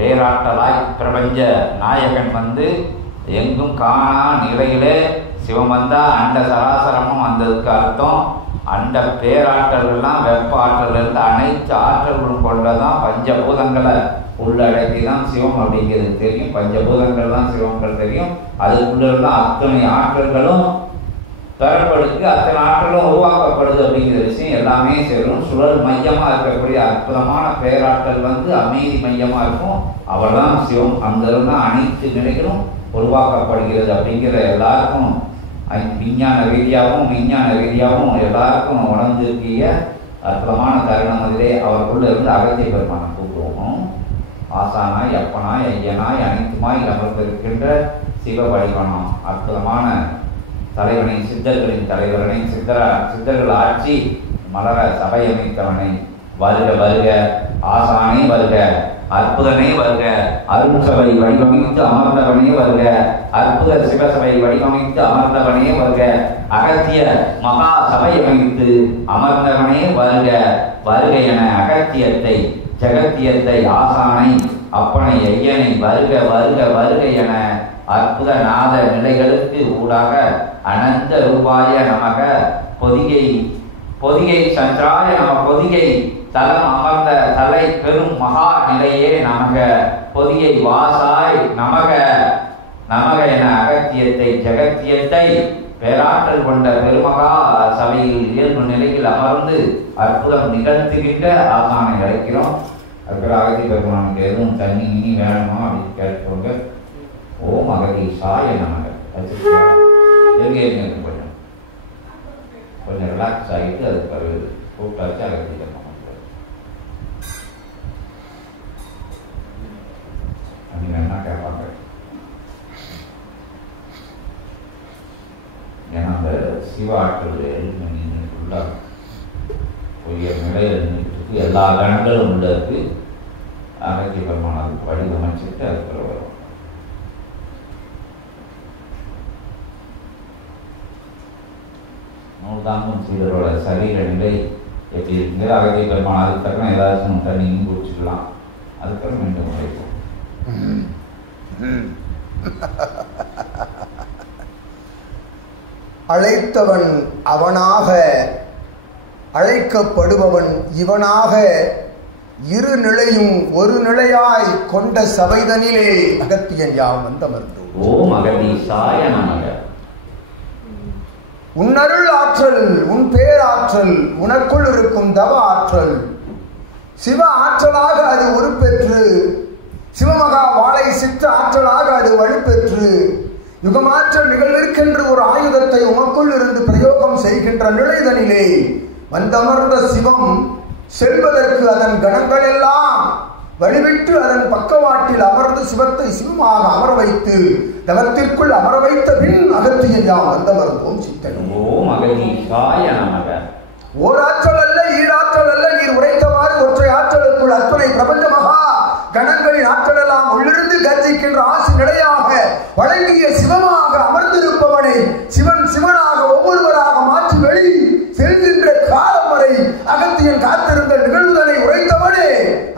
பேராற்றலாய் பிரபஞ்ச நாயகன் வந்து எங்கும் காணா நிலையிலே சிவம் வந்தால் அண்ட சராசரமும் வந்ததுக்கு அர்த்தம். அண்ட பேராற்றல்கள்லாம் வெப்ப ஆற்றலிருந்து அனைத்து ஆற்றல்களும் கொண்டதான் பஞ்சபூதங்களை உள்ளடக்கி தான் சிவம் அப்படிங்கிறது தெரியும். பஞ்சபூதங்கள் தான் சிவங்கள் தெரியும். அதுக்குள்ள அத்தனை ஆற்றல்களும் பெறப்படுது, அத்தனை ஆற்றலும் உருவாக்கப்படுது அப்படிங்கிற விஷயம் எல்லாமே சேரும். சுழல் மையமாக இருக்கக்கூடிய அற்புதமான பேராற்றல் வந்து அமைதி மையமாக இருக்கும். அவள் தான் சிவம். அங்கிருந்து அனைத்து நிலைகளும் உருவாக்கப்படுகிறது அப்படிங்கிற எல்லாருக்கும் விஞ்ஞான ரீதியாகவும் எல்லாருக்கும் உணர்ந்திருக்கிய அற்புதமான தருணம் அதிலே அவருக்குள்ள இருந்து அகத்திய பெருமானை கூப்பிடுவோம். ஆசானாய் அப்பனாய் ஐயனாய் அனைத்துமாய் அமர்ந்திருக்கின்ற சிவ வடிவனம் அற்புதமான தலைவனை, சித்தர்களின் தலைவரனை, சித்தர்கள் ஆட்சி மலர சபை அமைத்தவனை வருக வருக, ஆசானே வருக, அற்புதனே வருக, அருள் சபை வடிவமைத்து அமர்ந்தவனே வருக, அற்புத சிவசபை வடிவமைத்து அமர்ந்தவனே வருக, அகத்திய மகா சபை அமைத்து அமர்ந்தவனே வருக வருக என அகத்தியத்தை, ஜகத்தியத்தை, ஆசானை, அப்பனை, ஐயனை வருக வருக வருக என அற்புத நாத நிலைகளுக்கு ஊடாக அனந்த ரூபாய நமக பொதிகை சந்திராய நம பொதிகை தலம் அமர்ந்த தலை பெரும் மகா நிலையே நமக பொதிகை வாசாய் நமக நமக என அகத்தியத்தை, ஜகத்தியத்தை பேராற்றல் கொண்ட பெருமகா சபையில் இயல்பு நிலையில் அமர்ந்து அற்புதம் நிகழ்த்துகின்ற ஆசானை அழைக்கிறோம். அதுக்கு அகத்தி பெருமானுக்கு எதுவும் தண்ணி இனி வேணுமா அப்படின்னு கேட்டுக்கோங்க. ஓம் அகதீசாய நமக. கொஞ்சம் ரிலாக்ஸ் ஆகிட்டு அதுக்கு கூப்பிட்டாச்சு அகத்தி பெருமான் நீங்க என்ன கேட்பாங்க. ஏன்னா அந்த சிவ ஆற்றல் ஃபுல்லாக பொய்ய நிலையில் இருந்துட்டு எல்லா கணங்களும் உள்ள இருக்கு. அகத்தி பெருமான் அதுக்கு வடிவமைச்சிட்டு அதுக்குள்ள வரும். நூல்தாங்கும் சீடரோட சரீர நிலை எப்படி இருக்குது, அகத்தி பெருமான் அதுக்கு தக்கன ஏதாச்சும் தண்ணியும் குடிச்சுக்கலாம். அதுக்கப்புறம் மீண்டும் உழைப்போம். அழைத்தவன் அவனாக, அழைக்கப்படுபவன் இவனாக, இரு நிலையும் ஒரு நிலையாய் கொண்ட சபைதனிலே அகத்தியன் யாம் வந்தமர்ந்தோம். ஓம் அகதீசாய நமக. உன்னருள் ஆற்றல், உன் பேராற்றல், உனக்குள் இருக்கும் தவ ஆற்றல் சிவ ஆற்றலாக அது உருப்பெற்று, சிவமகா வாழை சிற்ற ஆற்றலாக அது வலுப்பெற்று, யுகமாற்றல் நிகழ்விற்கென்று ஒரு ஆயுதத்தை உமக்குள் இருந்து பிரயோகம் செய்கின்ற நிலைதனிலே வந்தமர்ந்த சிவம் செல்வதற்கு அதன் கணங்கள் எல்லாம் வழிவிட்டு அதன் பக்கவாட்டில் அமர்ந்து சிவத்தை சிவமாக அமர வைத்து தவத்திற்குள் அமர வைத்த பின் அகத்தியன் யாம் வந்தமர்ந்தோம் சித்தனும். ஓம் அகதீசாய நமக. ஓர் ஆற்றல் அல்ல, ஈராற்றல் அல்ல, நீர் உரைத்தவாறு ஒற்றை ஆற்றலுக்குள் அத்தனை பிரபஞ்ச மகா கணங்களின் ஆற்றல் எல்லாம் உள்ளிருந்து கர்ஜிக்கின்ற ஆசி நிலையாக வழங்கிய சிவமாக அமர்ந்திருப்பவனை சிவன் சிவனாக ஒவ்வொருவராக மாற்றி வெளி செல்கின்ற காலம் வரை அகத்தியன் காத்திருந்த நிகழ்வுதனை உரைத்தவனே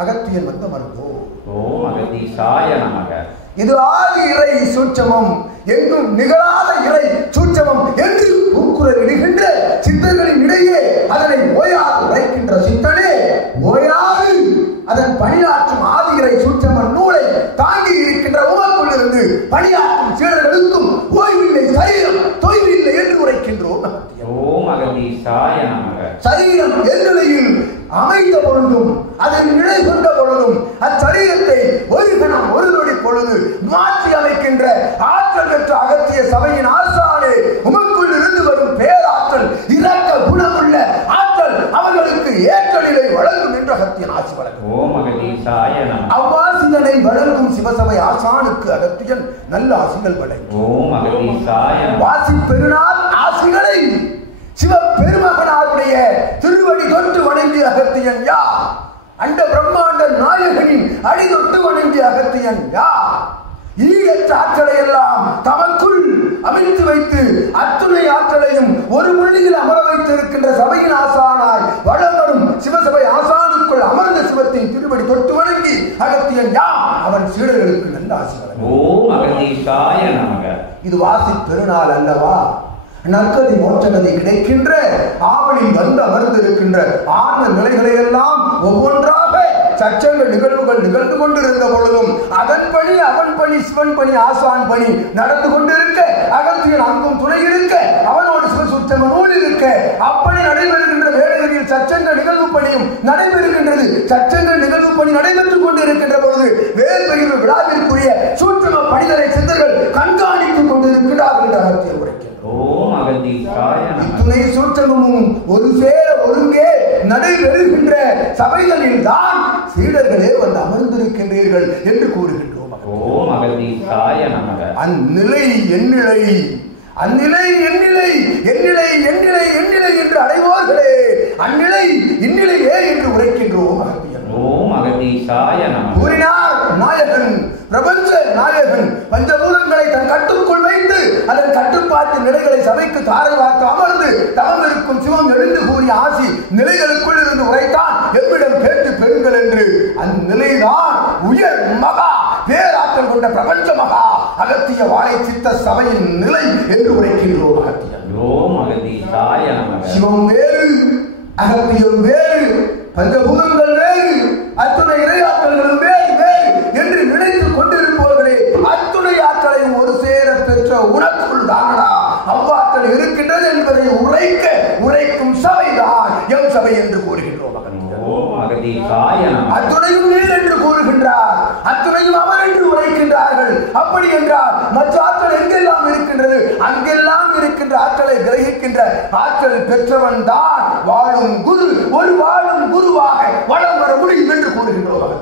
அகத்தியன் வந்தமர்ந்தோ. ஓம் அகதீசாய நமக. இது ஆதி இறை சூட்சமம், எங்கும் நிகழாத இறை சூட்சமம் என்று ஊக்குரல் இடுகின்ற சித்தர்களின் இடையே அதனை ஓயாது உரைக்கின்ற சித்தனே ஓயாது அதன் பணியாற்றும் ஆதி இறை சூட்சமன் நூலை தாங்கி இருக்கின்ற உமக்குள் இருந்து பணியாற்றும் சீடர்களுக்கும் ஓய்வில்லை, சரீரம் தொய்வில்லை என்று உரைக்கின்றோம். ஓம் அகதீசாய நமக. சரீரம் எந்நிலையில் அமைந்த பொழுதும் அதன் நிலை கொண்ட பொழுதும் அச்சரீரத்தை ஒரு கணம் ஒரு நொடி பொழுது மாற்றி அமைக்கின்ற ஆற்றல் பெற்ற அகத்திய சபையின் ஆசானே உமக்குள் இருந்து வரும் பேராற்றல், இரக்க குணமுள்ள ஆற்றல் அவர்களுக்கு ஏற்ற நிலை வழங்கும் என்று அகத்தியன் ஆசி வழங்கும். ஓம் அகதீசாய நமக. அவ்வாசிதனை வழங்கும் சிவசபை ஆசானுக்கு அகத்தியன் நல்ல ஆசிகள் வழங்கும். ஓம் அகதீசாய. வாசி பெருநாள் ஆசிகளை சிவ பெருமகனாருடைய திருவடி தொட்டு வணங்கிய அகத்தியன் யார்? அண்ட பிரம்மாண்ட நாயகனின் அடி தொட்டு வணங்கிய அகத்தியன் யார்? ஈழற்ற ஆற்றலை எல்லாம் தமக்குள் அமைத்து வைத்து அத்துணை ஆற்றலையும் ஒரு புள்ளியில் அமர வைத்திருக்கின்ற சபையின் ஆசானாய் வளவரும் சிவசபை ஆசானுக்குள் அமர்ந்த சிவத்தின் திருவடி தொட்டு வணங்கி அகத்திய அகத்தியன் யாம் அவன் சீடர்களுக்கு நல்ல ஆசி வழங்கும். ஓம் அகதீஷாய நமக. இது வாசி பெருநாள் அல்லவா? நற்கதி மோட்சகதி கிடைக்கின்ற ஆவலில் வந்து அமர்ந்திருக்கின்ற ஆன்ம நிலைகளை எல்லாம் ஒவ்வொன்றாக சச்சங்க நிகழ்வுகள் நிகழ்ந்து கொண்டிருந்த பொழுதும் அதன் பணி அவன் பணி சிவன் பணி ஆசான் பணி நடந்து கொண்டிருக்க அகத்தியன் அங்கும் துணை இருக்க அவனோடு சிவசுத்தம நூல் இருக்க அப்படி நடைபெறுகின்ற வேளைகளில் சச்சங்க நிகழ்வு பணியும் நடைபெறுகின்றது. சச்சங்க நிகழ்வு பணி நடைபெற்றுக் கொண்டிருக்கின்ற பொழுது வேல் பகிர்வு விழாவிற்குரிய சூட்சும பணிகளை சித்தர்கள் கண்காணித்துக் கொண்டிருக்கிறார்கள் என்று அகத்தியன் உரைக்கிறார். ஓம் அகதீஷாய நமக. இத்துணை சூட்சமும் ஒரு சேர ஒருங்கே நடைபெறுகின்ற சபைகளில் தான் சீடர்களே வந்து அமர்ந்திருக்கின்றீர்கள் என்று கூறுகின்றோம். ஓம் அகதீஷாய நமக. அந்நிலை எண்ணிலை அந்நிலை எண்ணிலை எண்ணிலை எண்ணிலை எண்ணிலை என்று அடைவோர்களே அந்நிலை இந்நிலையே என்று உரைக்கின்றோம். ஓம் அகதீஷாய நமக. கூறினார் நாயகன் பிரபஞ்ச நாயகன் பஞ்சபூதங்களை தன் கட்டுக்குள் வைத்து அதன் கட்டுப்பாட்டு நிலைகளை சபைக்கு தாரை வார்த்து அமர்ந்து தவம் இருக்கும் சிவம் எழுந்து கூறிய ஆசி நிலைகளுக்குள் இருந்து உரைத்தான். எவ்விடம் கேட்டு பெறுங்கள் என்று அந்நிலைதான் உயர் மகா பேராற்றல் கொண்ட பிரபஞ்ச மகா அகத்திய வாழை சித்த சபையின் நிலை என்று உரைக்கின்றோம். அகத்தியன் ஓம் அகதீஷாய நமக. சிவம் வேறு அகத்தியம் வேறு பஞ்சபூதங்கள் வேறு அத்துணை இறையாற்றல்களும் வேறு வேறு என்று நினைத்துக் கொண்டிருப்பவர்களே அத்துணை ஆற்றலையும் ஒரு சேர பெற்ற உனக்குள் தானடா அவ்வாற்றல் இருக்கின்றது என்பதை உரைக்கும் சபைதான் எம் சபை என்று கூறுகின்றோம். அத்துணையும் நீர் என்று கூறுகின்றார், அத்துணையும் அவர் என்று உரைக்கின்றார்கள். அப்படி என்றால் மற்ற ஆற்றல் எங்கெல்லாம் இருக்கின்றது அங்கெல்லாம் இருக்கின்ற ஆற்றலை கிரகிக்கின்ற ஆற்றல் பெற்றவன் தான் வாழும் குரு. ஒரு வாழும் குருவாக வளம் வர முடியும் என்று கூறுகின்றோம்.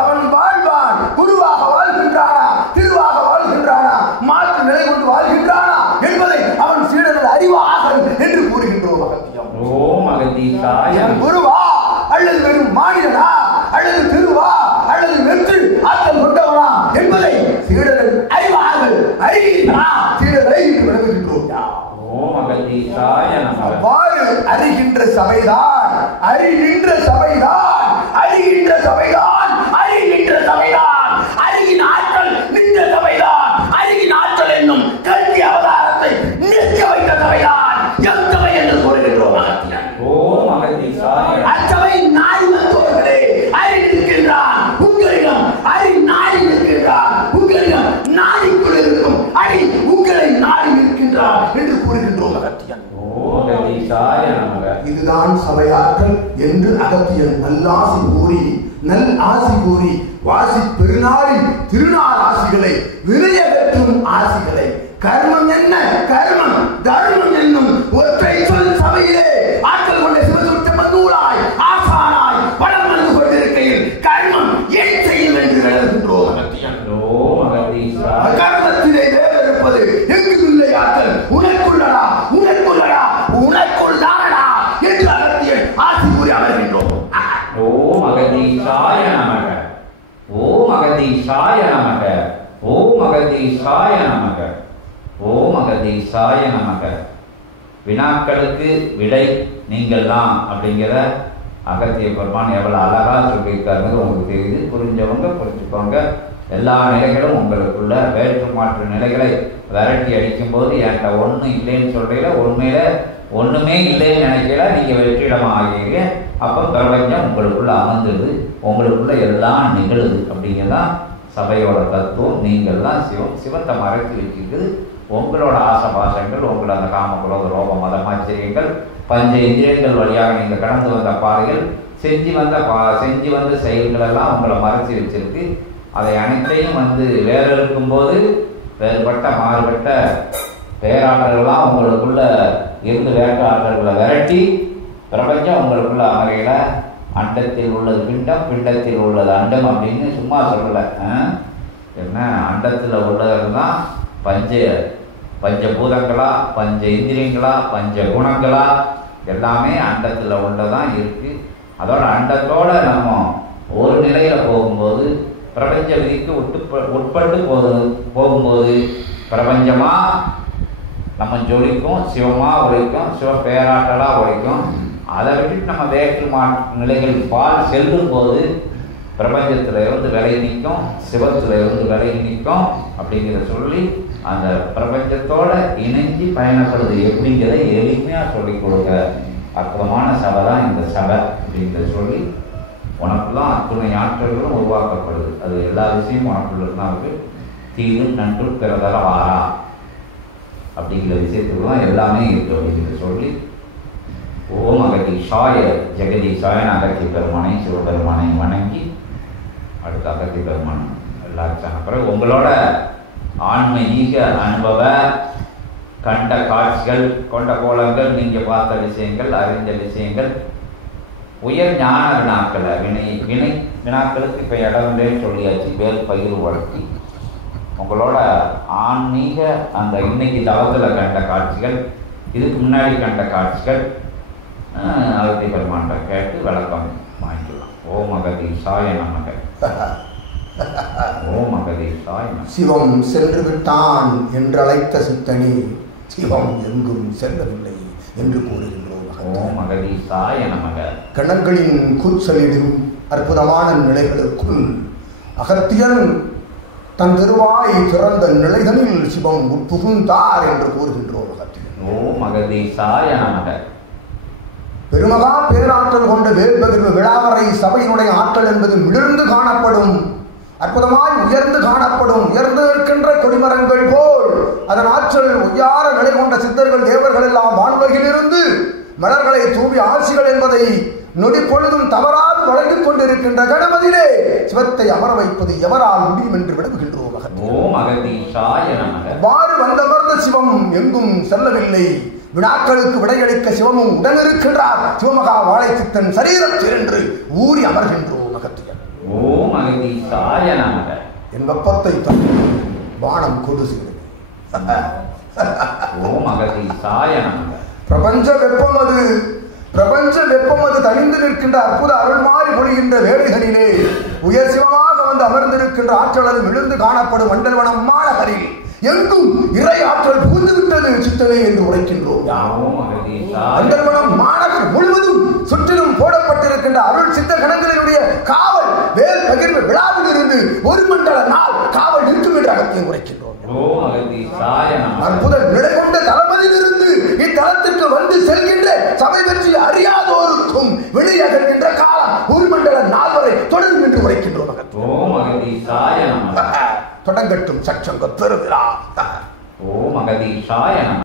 அவன் வாழ்வான் குருவாக வாழ்கின்றானா திருவாக வாழ்கின்றானா மாற்று நிலை கொண்டு வாழ்கின்றானா என்பதை அவன் சீடர்கள் அறிவார்கள் என்று கூறுகின்றோம். குருவா அல்லது வெறும் மாநிலனா அல்லது திருவா அல்லது வெற்று ஆற்றல் கொண்டவனா என்பதை சீடர்கள் அறிவார்கள். சீடர்களை விளங்குகின்றோம். அவ்வாறு அறிகின்ற சபைதான் அறிகின்ற சபைதான் அறிகின்ற சபைதான் அறிகின்ற சபைதான் அறிகின் ஆற்றல் நின்ற சபைதான் அறிகின் ஆற்றல் என்னும் கல்வி அவதாரத்தை நிற்க வைத்த சபைதான் எம் சபை என்று கூறுகின்றோம். அச்சபை நாய் மருத்துவர்களே அறிந்திருக்கின்றான் உங்களிடம் அறி நாடி நிற்கின்றான் உங்களிடம் நாடிக்குள் இருக்கும் அடி உங்களை நாடி நிற்கின்றான் என்று கூறுகின்றோம். அகத்தியன் இதுதான் சபையாற்றல் என்று அகத்தியன் நல்லாசி கூறி வாசி பெருநாளில் திருநாள் ஆசிகளை வினையகற்றும் ஆசிகளை கர்மம் என்ன கர்மம் தர்மம் என்னும் ஒற்றை சொல் சபையிலே ஆற்றல் கொண்ட சிவசுத்த மந்தூராய் ஆசானாய் வளம் வந்து கொண்டிருக்கையில் கர்மம் ஏன் செய்யும் என்று எழுதுகின்றோம். கர்மத்திலே வேறிருப்பது எங்குமில்லை ஆற்றல் உனக்குள்ளடா உனக்குள்ளடா உனக்குள் தானடா என்று அகத்தியன் ஆசி கூறி அமர்கின்றோம். ஓம் அகதீஷாய நமக. ஓம் அகதீஷாய நமக. ஓம் அகதீஷாய நமக. ஓம் அகதீஷாய நமக. வினாக்களுக்கு விடை நீங்கள் தான் அப்படிங்கிற அகத்திய பெருமான் எவ்வளவு அழகா சொல்லியிருக்காருன்னு உங்களுக்கு தெரியுது. புரிஞ்சவங்க புரிஞ்சுக்கோங்க. எல்லா நிலைகளும் உங்களுக்குள்ள வேற்று மாற்று நிலைகளை விரட்டி அடிக்கும் போது என்கிட்ட ஒன்றும் இல்லைன்னு சொல்றீங்கள உண்மையில ஒண்ணுமே இல்லைன்னு நினைக்கல நீங்க வெற்றிடமா ஆகிறீங்க. அப்போ பிரபஞ்சம் உங்களுக்குள்ள அமர்ந்துடுது, உங்களுக்குள்ள எல்லாம் நிகழுது. அப்படிங்கிறதான் சபையோட தத்துவம். நீங்கள் தான் சிவத்தை மறைத்து வச்சிருக்குது. உங்களோட ஆசபாசங்கள் உங்களை அந்த காமகுலோக ரோப மதமாச்சரியங்கள் பஞ்ச இந்திரியங்கள் வழியாக நீங்கள் கடந்து வந்த பாதைகள் செஞ்சு வந்த செயல்கள் எல்லாம் உங்களை மறைச்சி வச்சிருக்கு. அதை அனைத்தையும் வேற இருக்கும்போது வேறுபட்ட மாறுபட்ட பேராற்றல்கள்லாம் உங்களுக்குள்ள இருந்து வேற்று ஆற்றல்களை விரட்டி பிரபஞ்சம் உங்களுக்குள்ள அமரையில அண்டத்தில் உள்ளது பிண்டம் பிண்டத்தில் உள்ளது அண்டம் அப்படின்னு சும்மா சொல்லலை. என்ன அண்டத்தில் உள்ளது தான் பஞ்சபூதங்களா பஞ்ச இந்திரியங்களா பஞ்ச குணங்களா எல்லாமே அண்டத்தில் உள்ளதான் இருக்கு. அதோட அண்டத்தோட நம்ம ஒரு நிலையில போகும்போது பிரபஞ்ச விதிக்கு உட்பட்டு போகும்போது பிரபஞ்சமா நம்ம ஜொலிக்கும், சிவமா உழைக்கும், சிவ பேராற்றலா உழைக்கும். அதை விட்டுட்டு நம்ம வேற்று நிலைகள் பால் செல்லும் போது பிரபஞ்சத்தில் இருந்து விலகி நிற்கும், சிவத்தில் இருந்து விலகி நிற்கும் அப்படிங்கிற சொல்லி அந்த பிரபஞ்சத்தோட இணைஞ்சி பயணப்படுது எப்படிங்கிறத எளிமையாக சொல்லி கொடுக்க அற்புதமான சபை தான் இந்த சபை அப்படிங்கிறத சொல்லி உனக்குலாம் அத்துணை ஆற்றல்களும் உருவாக்கப்படுது. அது எல்லா விஷயமும் உனக்குள்ள தான் இருக்குது. தீது நன்று பிறதர வாரா அப்படிங்கிற விஷயத்துக்கு தான் எல்லாமே இருக்குது அப்படிங்கிறத சொல்லி ஓம் அகதீஷாய ஜெகதீஷாயன் அகத்தி பெருமானை சிவபெருமானை வணங்கி அடுத்த அகத்தி பெருமான் எல்லாருக்கும் பிறகு உங்களோட ஆன்மீக அனுபவ கண்ட காட்சிகள், கொண்ட கோலங்கள், நீங்கள் பார்த்த விஷயங்கள், அறிந்த விஷயங்கள், உயர் ஞான வினாக்களை வினை வினாக்களுக்கு இப்போ இடம்லே சொல்லியாச்சு. வேல் பயிர் வளர்த்தி உங்களோட ஆன்மீக அந்த இன்னைக்கு தவத்தில் கண்ட காட்சிகள், இதுக்கு முன்னாடி கண்ட காட்சிகள் அகத்தி பெருமான்கிட்ட கேட்டு விளக்கம் வாங்கிக்கலாம். ஓம் அகதீஷாய நமக. ஓம் அகதீஷாய நமக. சிவம் சென்று விட்டான் என்றழைத்த சித்தனி சிவம் எங்கும் செல்லவில்லை என்று கூறுகின்றோம். ஓம் அகதீஷாய நமக. கணங்களின் கூச்சலிடும் அற்புதமான நிலைகளுக்குள் அகத்தியன் தன் திருவாய் திறந்த நிலைதனில் சிவம் உட்புகுந்தார் என்று கூறுகின்றோம். அகத்தியன். ஓம் அகதீஷாய நமக. பெருமகா பேராற்றல் கொண்ட வேல்பகிர்வு விழாவரை சபையினுடைய ஆற்றல் என்பது மிளிர்ந்து காணப்படும், அற்புதமாய் உயர்ந்து காணப்படும். உயர்ந்து நிற்கின்ற கொடிமரங்கள் போல் அதன் ஆற்றல் உயர நிலை கொண்ட சித்தர்கள் தேவர்கள் எல்லாம் வான்வகையிலிருந்து மலர்களை தூவி ஆசிகள் என்பதை நொடி பொழுதும் தவறாது வழங்கிக் கொண்டிருக்கின்ற கணபதியிலே சிவத்தை அமர வைப்பது எவரால் முடியும் என்று விளங்குகின்றோம். வாறு வந்தமர்ந்த சிவம் எங்கும் செல்லவில்லை. வினாக்களுக்கு விடையளிக்க சிவமும் உடனிருக்கின்றார். சிவமகா வாழை சித்தன் சரீரத்தில் என்று ஊறி அமர்கின்றோம். அகத்தியன். ஓம் அகதீஷாய நமக. என் வெப்பத்தை வானம் கொடு செய்தது. ஓம் அகதீஷாய நமக. பிரபஞ்ச வெப்பம் அது தனிந்து நிற்கின்ற அற்புத அருள்மாறி பொழிகின்ற வேலைகளிலே உயர் சிவமாக வந்து அமர்ந்திருக்கின்ற ஆற்றல் அது விழுந்து காணப்படும் மண்டல்வனம் மாநகரில் எங்கும் இறை ஆற்றல் புகுந்து விட்டது சித்தனை என்று உரைக்கின்றோம். மண்டல்வனம் மாநகர் முழுவதும் சுற்றிலும் போடப்பட்டிருக்கின்ற அருள் சித்த கணங்களினுடைய காவல் வேல் பகிர்வு விழாவில் இருந்து ஒரு மண்டல நாள் காவல் நிற்கும் என்று அகத்தியம் உரைக்கின்றோம். அற்புத நிலை கொண்ட தளபதியிலிருந்து இத்தலத்திற்கு வந்து செல்கின்ற சபை பற்றி அறியாதோருக்கும் வெளியகர்கின்ற காலம் ஒரு மண்டல நாள் வரை தொடரும் என்று உரைக்கின்றோம். தொடங்கட்டும் சச்சங்க பெறுகிறார். ஓம் அகதீஷாய நமக.